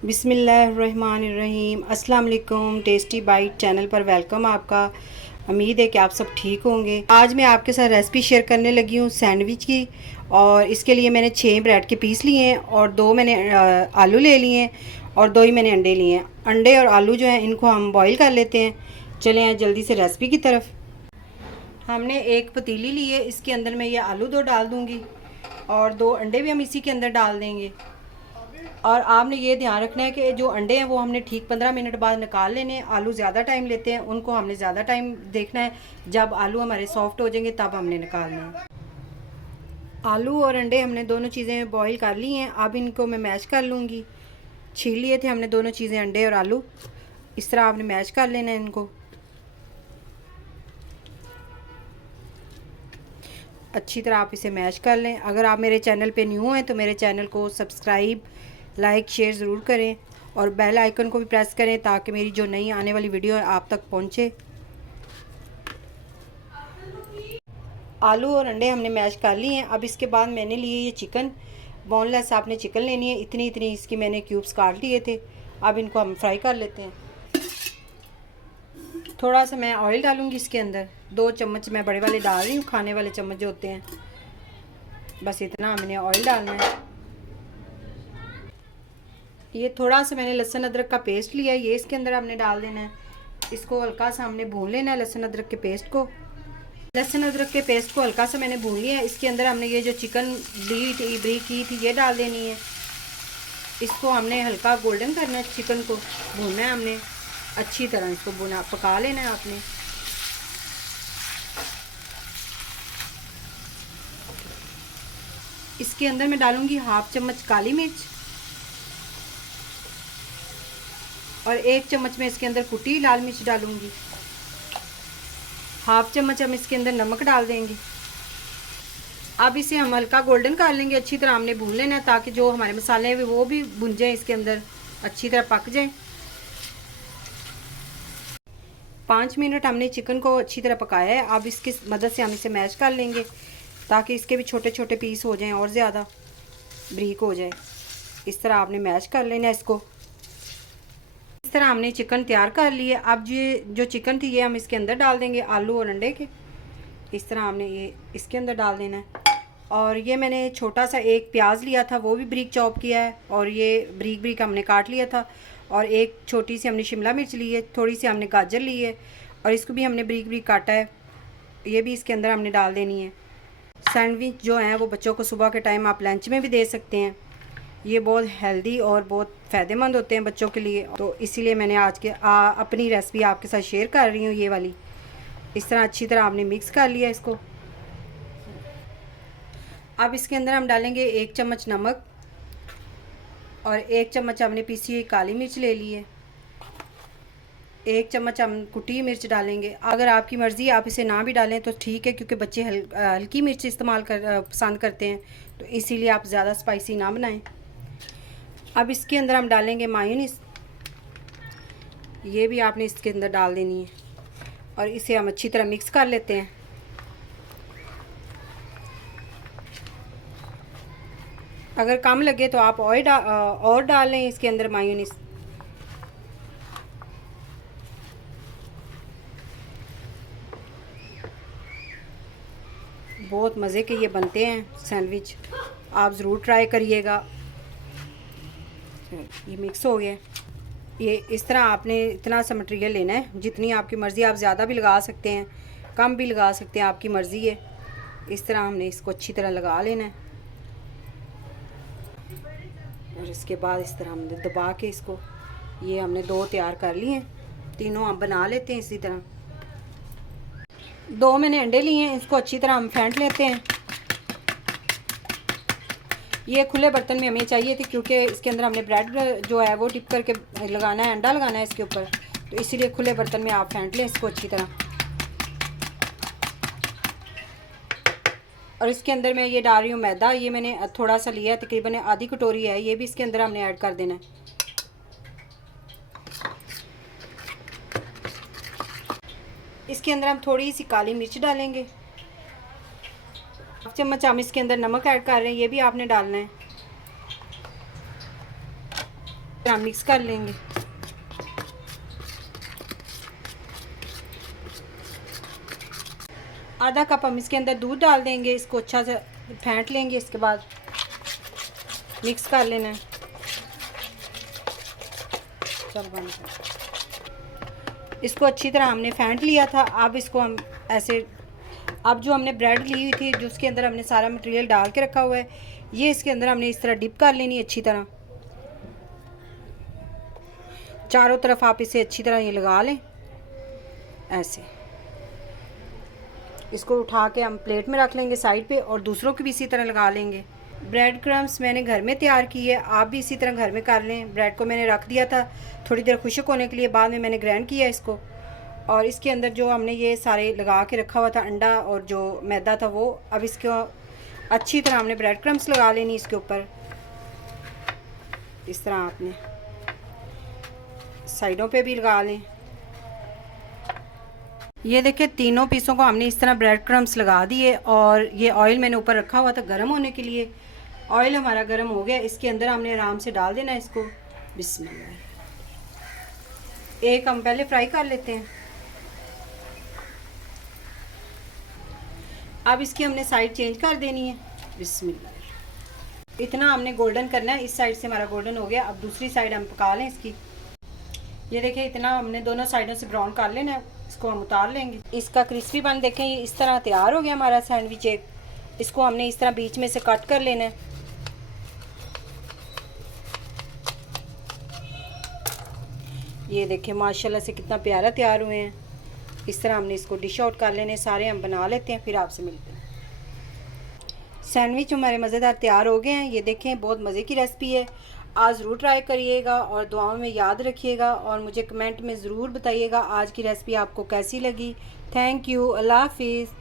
बिस्मिल्लाहिर्रहमानिर्रहीम। अस्सलाम वालेकुम। टेस्टी बाइट चैनल पर वेलकम आपका। उम्मीद है कि आप सब ठीक होंगे। आज मैं आपके साथ रेसिपी शेयर करने लगी हूँ सैंडविच की। और इसके लिए मैंने 6 ब्रेड के पीस लिए हैं और 2 मैंने आलू ले लिए हैं और 2 ही मैंने अंडे लिए हैं। अंडे और आलू जो हैं इनको हम बॉईल कर लेते हैं। चलें हैं जल्दी से रेसिपी की तरफ। हमने एक पतीली ली है, इसके अंदर मैं ये आलू 2 डाल दूँगी और 2 अंडे भी हम इसी के अंदर डाल देंगे। और आपने ये ध्यान रखना है कि जो अंडे हैं वो हमने ठीक 15 मिनट बाद निकाल लेने हैं। आलू ज़्यादा टाइम लेते हैं, उनको हमने ज़्यादा टाइम देखना है। जब आलू हमारे सॉफ्ट हो जाएंगे तब हमने निकालना है। आलू और अंडे हमने दोनों चीज़ें बॉईल कर ली हैं। अब इनको मैं मैश कर लूँगी। छील लिए थे हमने दोनों चीज़ें, अंडे और आलू। इस तरह आपने मैश कर लेना है इनको। अच्छी तरह आप इसे मैश कर लें। अगर आप मेरे चैनल पे न्यू हैं तो मेरे चैनल को सब्सक्राइब, लाइक, शेयर ज़रूर करें और बेल आइकन को भी प्रेस करें ताकि मेरी जो नई आने वाली वीडियो है आप तक पहुंचे। आलू और अंडे हमने मैश कर लिए हैं। अब इसके बाद मैंने लिए ये चिकन, बोनलेस आपने चिकन लेनी है। इतनी इतनी इसकी मैंने क्यूब्स काट लिए थे। अब इनको हम फ्राई कर लेते हैं। थोड़ा सा मैं ऑयल डालूंगी इसके अंदर। 2 चम्मच मैं बड़े वाले डाल रही हूँ, खाने वाले चम्मच जो होते हैं। बस इतना हमने ऑयल डालना है। ये थोड़ा सा मैंने लहसुन अदरक का पेस्ट लिया है, ये इसके अंदर हमने डाल देना है। इसको हल्का सा हमने भून लेना है, लहसुन अदरक के पेस्ट को। लहसुन अदरक के पेस्ट को हल्का सा मैंने भून लिया है। इसके अंदर हमने ये जो चिकन ब्रीक की थी ये डाल देनी है। इसको हमने हल्का गोल्डन करना है, चिकन को भूनना है हमने अच्छी तरह। इसको भुना पका लेना है आपने। इसके अंदर मैं डालूंगी 1/2 चम्मच काली मिर्च और 1 चम्मच में इसके अंदर कुटी लाल मिर्च डालूंगी। 1/2 चम्मच हम इसके अंदर नमक डाल देंगे। अब इसे हम हल्का गोल्डन कर लेंगे। अच्छी तरह हमने भून लेना है ताकि जो हमारे मसाले हैं वो भी भुन जाएं, इसके अंदर अच्छी तरह पक जाएं। 5 मिनट हमने चिकन को अच्छी तरह पकाया है। अब इसकी मदद से हम इसे मैश कर लेंगे ताकि इसके भी छोटे छोटे पीस हो जाएं और ज़्यादा ब्रीक हो जाए। इस तरह आपने मैश कर लेना है इसको। इस तरह हमने चिकन तैयार कर लिया। अब ये जो चिकन थी ये हम इसके अंदर डाल देंगे, आलू और अंडे के। इस तरह हमने ये इसके अंदर डाल देना है। और ये मैंने छोटा सा एक प्याज लिया था, वो भी ब्रीक चॉप किया है और ये ब्रीक ब्रीक हमने काट लिया था। और एक छोटी सी हमने शिमला मिर्च ली है, थोड़ी सी हमने गाजर ली है और इसको भी हमने ब्रीक ब्रीक काटा है। ये भी इसके अंदर हमने डाल देनी है। सैंडविच जो है वो बच्चों को सुबह के टाइम आप लंच में भी दे सकते हैं। ये बहुत हेल्दी और बहुत फ़ायदेमंद होते हैं बच्चों के लिए। तो इसीलिए मैंने आज के अपनी रेसिपी आपके साथ शेयर कर रही हूँ ये वाली। इस तरह अच्छी तरह आपने मिक्स कर लिया इसको। अब इसके अंदर हम डालेंगे 1 चम्मच नमक और 1 चम्मच हमने पीसी हुई काली मिर्च ले ली है। 1 चम्मच हम कुटी मिर्च डालेंगे। अगर आपकी मर्ज़ी आप इसे ना भी डालें तो ठीक है, क्योंकि बच्चे हल्की मिर्च इस्तेमाल पसंद करते हैं, तो इसीलिए आप ज़्यादा स्पाइसी ना बनाएं। अब इसके अंदर हम डालेंगे मायोनीज़। ये भी आपने इसके अंदर डाल देनी है और इसे हम अच्छी तरह मिक्स कर लेते हैं। अगर कम लगे तो आप और डाल लें इसके अंदर मायोनीज़। बहुत मज़े के ये बनते हैं सैंडविच, आप ज़रूर ट्राई करिएगा। ये मिक्स हो गया। ये इस तरह आपने इतना सा मटेरियल लेना है, जितनी आपकी मर्ज़ी। आप ज़्यादा भी लगा सकते हैं, कम भी लगा सकते हैं, आपकी मर्ज़ी है। इस तरह हमने इसको अच्छी तरह लगा लेना है और इसके बाद इस तरह हमने दबा के इसको, ये हमने 2 तैयार कर लिए हैं। तीनों हम बना लेते हैं इसी तरह। 2 मैंने अंडे लिए हैं, इसको अच्छी तरह हम फेंट लेते हैं। ये खुले बर्तन में हमें चाहिए थी क्योंकि इसके अंदर हमने ब्रेड जो है वो टिप करके लगाना है, अंडा लगाना है इसके ऊपर, तो इसीलिए खुले बर्तन में आप फेंट लें इसको अच्छी तरह। और इसके अंदर मैं ये डाल रही हूँ मैदा। ये मैंने थोड़ा सा लिया है, तकरीबन आधी कटोरी है। ये भी इसके अंदर हमने ऐड कर देना है। इसके अंदर हम थोड़ी सी काली मिर्च डालेंगे। 1 चम्मच हम इसके अंदर नमक ऐड कर रहे हैं, ये भी आपने डालना है। तरह मिक्स कर लेंगे। आधा कप हम इसके अंदर दूध डाल देंगे, इसको अच्छा से फेंट लेंगे, इसके बाद मिक्स कर लेना है। इसको अच्छी तरह हमने फेंट लिया था। अब इसको हम ऐसे, अब जो हमने ब्रेड ली हुई थी, जो उसके अंदर हमने सारा मटेरियल डाल के रखा हुआ है, ये इसके अंदर हमने इस तरह डिप कर लेनी है अच्छी तरह। चारों तरफ आप इसे अच्छी तरह ये लगा लें ऐसे। इसको उठा के हम प्लेट में रख लेंगे साइड पे, और दूसरों की भी इसी तरह लगा लेंगे। ब्रेड क्रम्स मैंने घर में तैयार की है, आप भी इसी तरह घर में कर लें। ब्रेड को मैंने रख दिया था थोड़ी देर खुश्क होने के लिए, बाद में मैंने ग्राइंड किया इसको, और इसके अंदर जो हमने ये सारे लगा के रखा हुआ था अंडा और जो मैदा था वो, अब इसको अच्छी तरह हमने ब्रेड क्रम्स लगा लेनी इसके ऊपर। इस तरह आपने साइडों पे भी लगा लें। ये देखिए तीनों पीसों को हमने इस तरह ब्रेड क्रम्स लगा दिए, और ये ऑयल मैंने ऊपर रखा हुआ था गर्म होने के लिए। ऑयल हमारा गर्म हो गया, इसके अंदर हमने आराम से डाल देना है इसको। बिस्मिल्लाह। एक हम पहले फ्राई कर लेते हैं। अब इसकी हमने साइड चेंज कर देनी है। बिस्मिल्लाह। इतना हमने गोल्डन करना है। इस साइड से हमारा गोल्डन हो गया, अब दूसरी साइड हम पका लें इसकी। ये देखिए इतना हमने दोनों साइडों से ब्राउन कर लेना है, इसको हम उतार लेंगे। इसका क्रिस्पी बन देखें, ये इस तरह तैयार हो गया हमारा सैंडविच एक। इसको हमने इस तरह बीच में से कट कर लेना है। ये देखिए माशाल्लाह से कितना प्यारा तैयार हुए हैं। इस तरह हमने इसको डिश आउट कर लेने, सारे हम बना लेते हैं, फिर आपसे मिलते हैं। सैंडविच हमारे मज़ेदार तैयार हो गए हैं। ये देखें बहुत मज़े की रेसिपी है, आज ज़रूर ट्राई करिएगा और दुआओं में याद रखिएगा, और मुझे कमेंट में ज़रूर बताइएगा आज की रेसिपी आपको कैसी लगी। Thank you. अल्लाह हाफिज़।